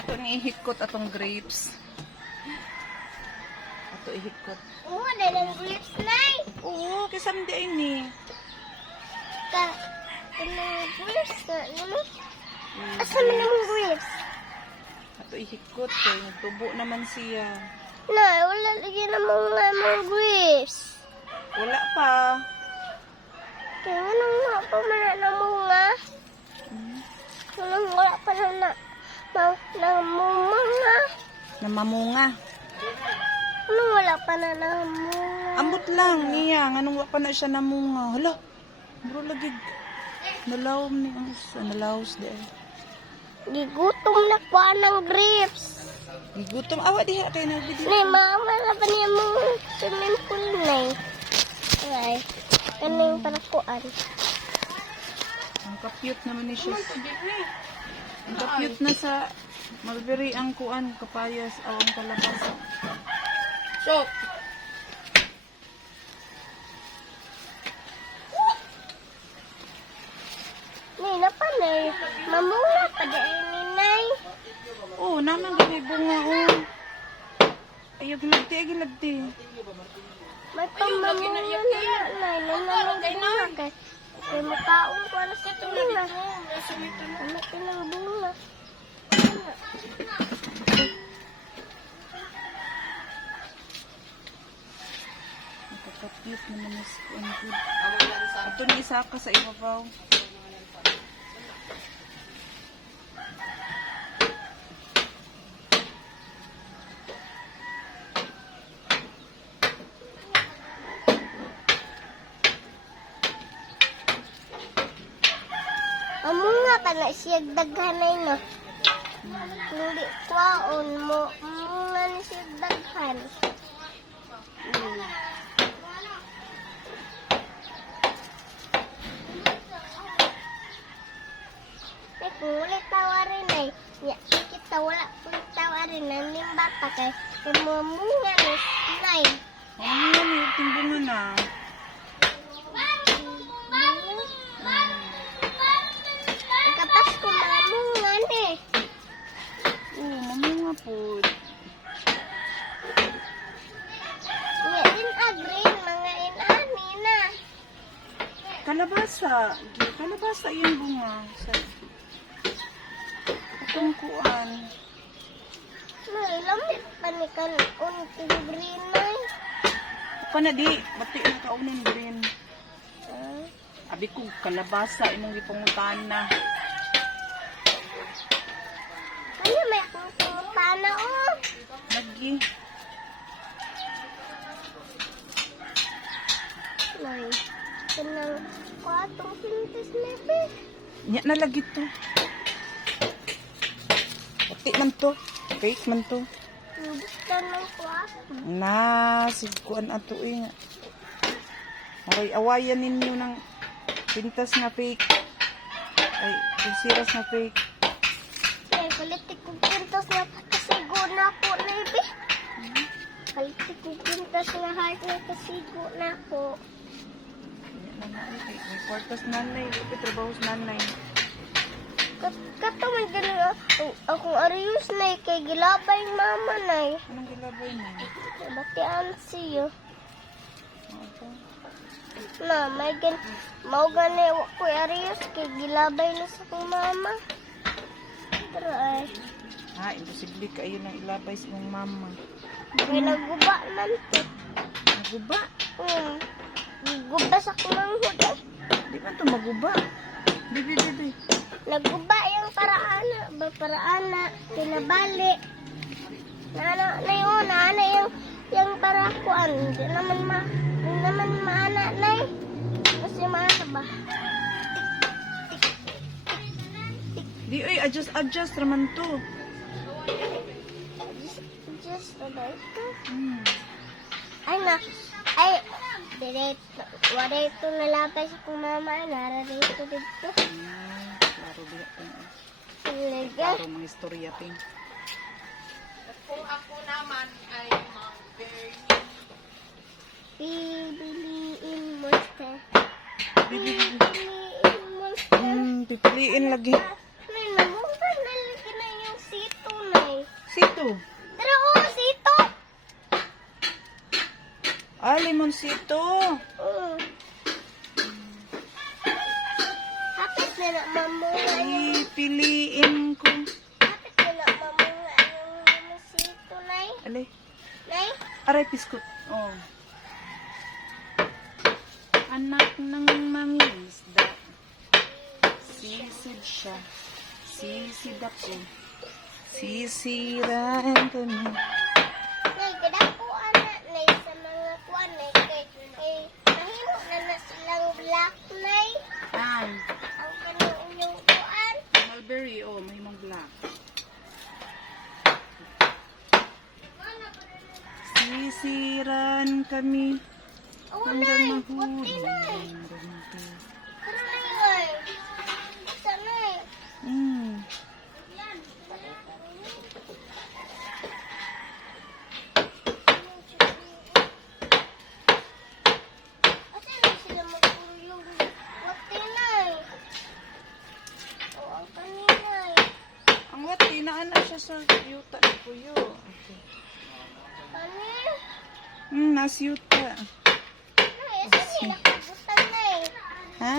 Ato ni ihikot atong grapes. Ato ihikot. Oo, dalang grapes nay. Oo, kisam di ni. Ka, kanang grapes na, ano? Asa man namang grapes? Ato ihikot kay tubo naman siya. Nay, wala lagi namang nga mga grapes. Wala pa. Kaya anong nga pa man na namunga? Hmm. Anong wala pa na na, na, namunga? Namamunga. Anong wala pa na namunga? Ambot lang niya, nganong wa pa na siya namunga. Hala. Bro lagi nalawom ni ang sa nalaws di ay. Gigutom na ko ng grapes. Gigutom awa diha kay nagbidi. Nay, mama na ba niya mong swimming pool, Nay? Ay, ano yung parakuan? Ang kapyut naman ni siya. Ang kapyut na sa Mulberry ang kuan kapayas awang kalabasa. So, Nay, napanay. Mamula pa dahil ni Nay. Oh, naman gani bunga oh. Ayog lagti, ayog lagti. May pamamula na na, Nay. Nananong bunga Kay makaon ko na sa bunga. Ano tinang bunga? Nakakapyut naman na si good. Ato ni isa ka sa ibabaw. Amunga ka na siya daghanay no. Hindi kwaon mo. Amunga na siya daghan. Hmm. Ay, kung ulit tawarin ay, ya, kita wala kung tawarin na limba pa kay kumumunga ni Nay. Oh, yan yung timbunga na. Kapas ko mamunga ni. Oh, mamunga po. Nga in agrin, mga inani na. Kalabasa. Kalabasa yung bunga. Sa Atong kuan. Nay, lamit pa ni kan unting green na di, bati na kaunin green. Ah, Abi ko kalabasa imong gipangutan na. Kaya may akong pangutana oh. Lagi. Nay, kanang kwatong pintis nebe. Nya na lagi to. Bati man to. Cake man to. Gusto ng kwato. Na, si kuan ato eh. nga. Okay, awayan ninyo ng pintas na fake. Ay, siras na fake. Nay, kalitik ko pintas na kasigo na po nebe. Kalitik ko pintas na heart na kasigo na po. May kwartas nanay. Ito trabaho sa nanay. Kat kato man ganun ah. Arius nay kay gilabay mama nay. Anong gilabay na? Batian siyo. Ano Na, may gan mao gani wa ko arius kay gilabay na sa kong mama. Pero ay, Ha, imposible ka yun ang ilabay sa mong mama. may naguba man to. Maguba. Hmm. Guba sa kong manghod eh. Di ba ito maguba? Di, di, di, di. Naguba yung paraana. Ba paraana. Pinabali. Na ano, na yun, na ano yung, yung parakuan. Hindi naman ma, hindi naman maana na eh. Kasi maana ba? Di, oy, adjust, adjust raman to. Just, just ano ito. Hmm. Ay na, ay, direto, wala ito nalapay sa kong mama. Nara dito dito. Klaro diha po. Talaga. Klaro mga istorya ping. Pipiliin mo sa. Di, di, di, di. Pipiliin mo sa. Hmm, pipiliin lagi. Na lagi dito. Pero oh, sito. Ah, limonsito. Mm. Hapit na na mamunga yung Ay, piliin ko. hapit na na mamunga yung limusito, Nay. Alay. Nay, Aray, biskut. Oh. Anak ng mangisda. Sisid siya. Sisid ako. Sisiran ko na. Nay, kadako anak, Nay, sa mga kuan, Nay, kay, kay, mahimo na na silang black, Nay. Ay, Ang kanang inyong kuan. mulberry. Oh, may mong black. Sisiran kami. Oh, Hanggang Nay, puti, Nay. mahulog. Pero, Nay, Nay. Sa, Nay. Mm. Asa na sila magkulong wati, Nay? O, ang kaninay. Ang wati, naana siya sa yuta ni Puyo. Okay. Kani? Hmm, nas yuta. Ha?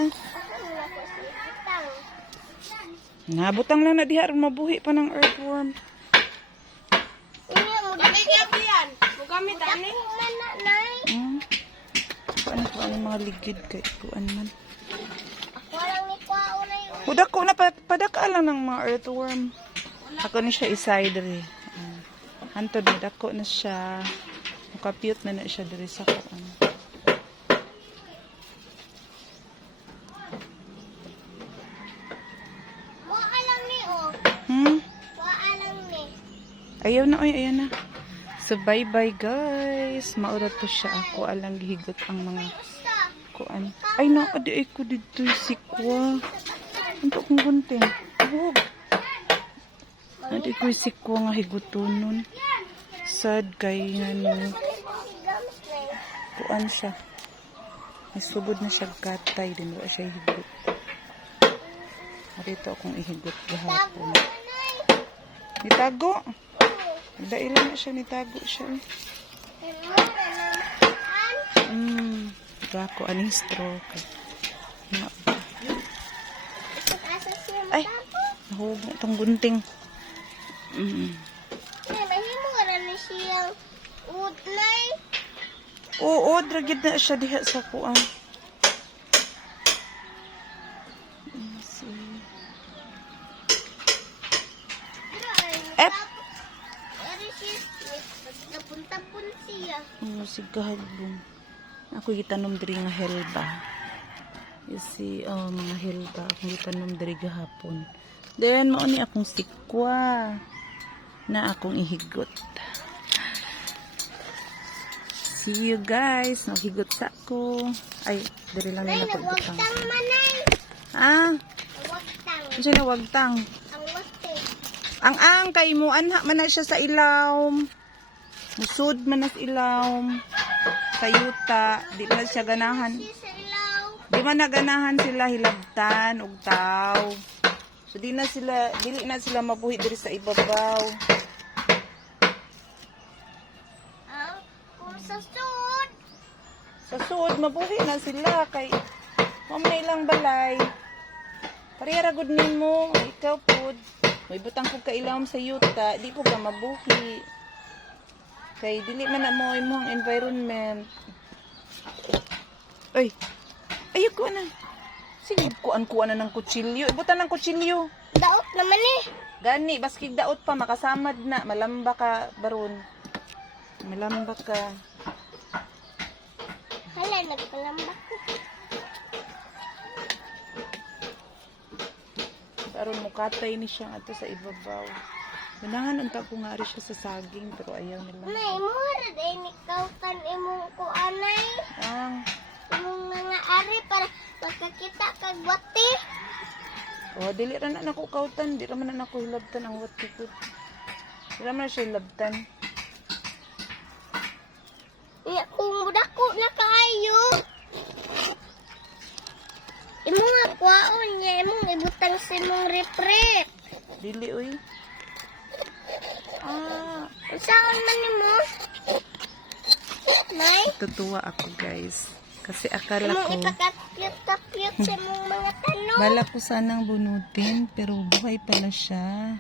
Nabutang lang na diha ron mabuhi pa ng earthworm. Ini mo dali yan. Mo gamit ani? Hmm. Paano ko ano mga ligid kay kuan man. Ako lang ni Kwao, Nay. Udak ko na pa- padaka lang ng mga earthworm. Ako ni siya isay diri. Uh, Hantod dako na siya. Mukapute na na siya diri sa kuan. Wa lang ni, oh. Hmm? Wa ni. Ayaw na, oy, ayaw na. So, bye-bye, guys. Maurat po siya ako. Alang gihigot ang mga kuan. Ay, na, adi ay ko dito si Kwa. Anto kong gunting. Huwag. Adi ko si Kwa nga higutonon. Sad kay ano, Gamis, Nay. Kuan siya. May subod na siya katay din. Wala siya higot. Dito akong ihigot gahapon. Nitago. Dahil na siya, nitago siya. Hmm. Bako, aning stroke. Na, Ay. matapo? nahulog na itong gunting. Mm. Nay, mahimo na siyang Nay. Oo, dragid na siya diha sa kuan. Ep. Napunta-pun siya. Oh, si Gahalbong. Ako gitanom diri nga helba. You see, oh, mga helba. Ako gitanom diri gahapon. Then, mao ni akong sikwa na akong ihigot. See you guys. Naghigot sa ko. Ay, diri lang nila ko butang. nagwagtang man, Nay. Ah, ano siya na wagtang. Ang. Ang ang kay mo anha man na siya sa ilawom. Musud man na sa ilawom. Sa yuta, di man siya ganahan. Ilaw. Di man naganahan sila hilabtan og taw. So di na sila dili na sila mabuhi diri sa ibabaw. Sa sud. Sa suod mabuhi na sila kay mao na ilang balay. Parehara gud nimo, ikaw pud. May butang ko ka ilawom sa yuta, di ko ka mabuhi. Kay dili man na mo imong environment. Ay. Ayok ko na. Sige, kuan-kuan na ng kutsilyo. Ibutan ng kutsilyo. Daot naman eh. Gani, baskig daot pa, makasamad na. Malamba ka, baron. Malamba ka. Hala, nagpalambak ko. Baron mo katay ni siya ato sa ibabaw. Ganahan unta ko nga rin siya sa saging, pero ayaw nila. Nay, mura din ikaw kan imong kuanay. Ang, Imong mga ari para makakita kag wati. oh, dili ra na nako kautan, di ra man na nako hilabtan ang wat kikot. Di ra man siya hilabtan. Nya kung dako na kaayo. Imo nga kwaon niya imong ibutang sa imong repre. Dili, uy. Ah, Saan man mo? Nay? Tutuwa ako guys. Kasi akala Imong ko, ipakakyut-kakyut sa imong mga tanong. bala ko sanang bunutin, pero buhay pala siya.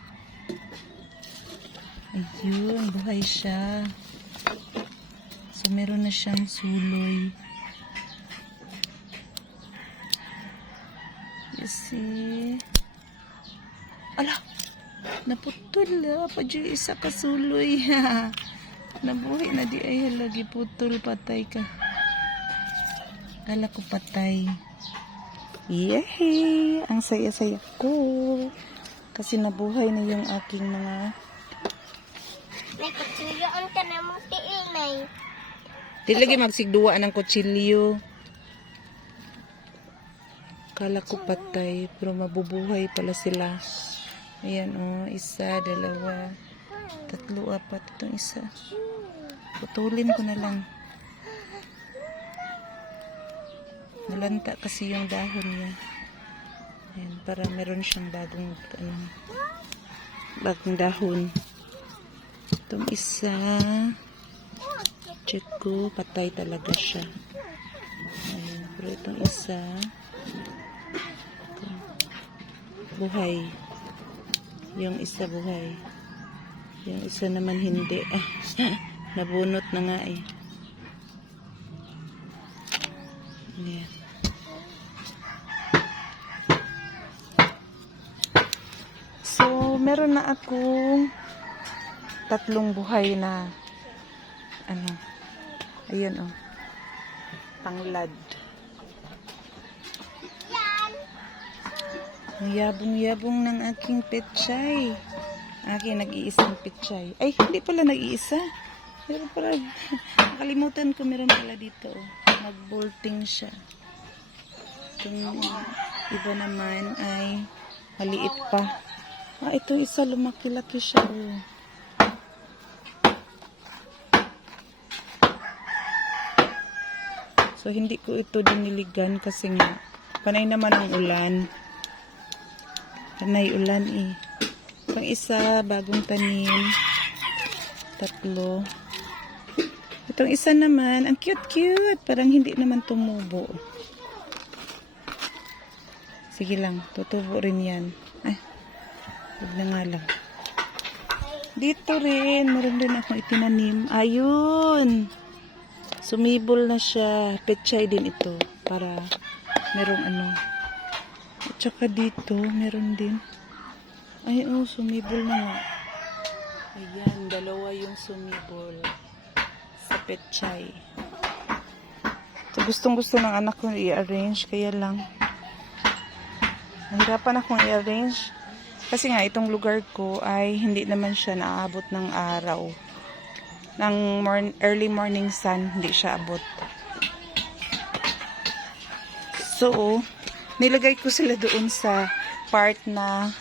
Ayun, buhay siya. So, meron na siyang suloy. You see? Ala! Naputol ah. Padyo isa ka suloy ha. Nabuhay na di ay halagi putol patay ka. Kala ko patay. Yay! Ang saya-saya ko. Kasi nabuhay na yung aking mga Nay, pagsuyoan ka na mong tiil, Nay. Di lagi magsigduwa ng kutsilyo. Kala ko patay, pero mabubuhay pala sila. Ayan oh, isa, dalawa, tatlo, apat. Itong isa. Putulin ko na lang. Nalanta kasi yung dahon niya. Ayan, para meron siyang bagong, ano, bagong dahon. Itong isa, check ko, patay talaga siya. Ayan, pero itong isa, buhay. Yung isa buhay. Yung isa naman hindi. Ah, nabunot na nga eh. Ayan. So, meron na akong tatlong buhay na ano, ayun oh, tanglad. Ang yabong-yabong ng aking petchay. Aking nag-iisang petchay. Ay, hindi pala nag-iisa. Pero pala, nakalimutan ko meron pala dito. Nag-bolting siya. Itong iba naman ay maliit pa. Ah, ito isa lumaki-laki siya. Oh. So, hindi ko ito diniligan kasi nga, panay naman ang ulan. Panay ulan eh. Pang isa, bagong tanim. Tatlo. Itong isa naman, ang cute-cute. Parang hindi naman tumubo. Sige lang, tutubo rin yan. Ay, huwag na nga lang. Dito rin, meron din akong itinanim. Ayun! Sumibol na siya. Petchay din ito. Para merong ano. At saka dito, meron din. Ay, oh, sumibol na nga. Ayan, dalawa yung sumibol. Sa petchay. So, gustong gusto ng anak ko i-arrange. Kaya lang, nahirapan akong i-arrange. Kasi nga, itong lugar ko ay hindi naman siya naabot ng araw ng morn- early morning sun, hindi siya abot. So, nilagay ko sila doon sa part na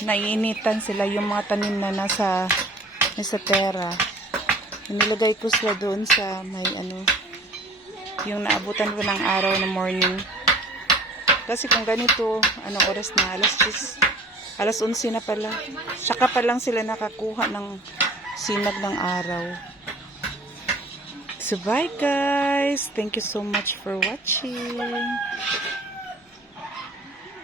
naiinitan sila yung mga tanim na nasa nasa tera. Nilagay ko sila doon sa may ano yung naabutan ko ng araw na morning. Kasi kung ganito, anong oras na? Alas 10, alas 11 na pala. Tsaka pa lang sila nakakuha ng sinag ng araw. So bye guys. Thank you so much for watching.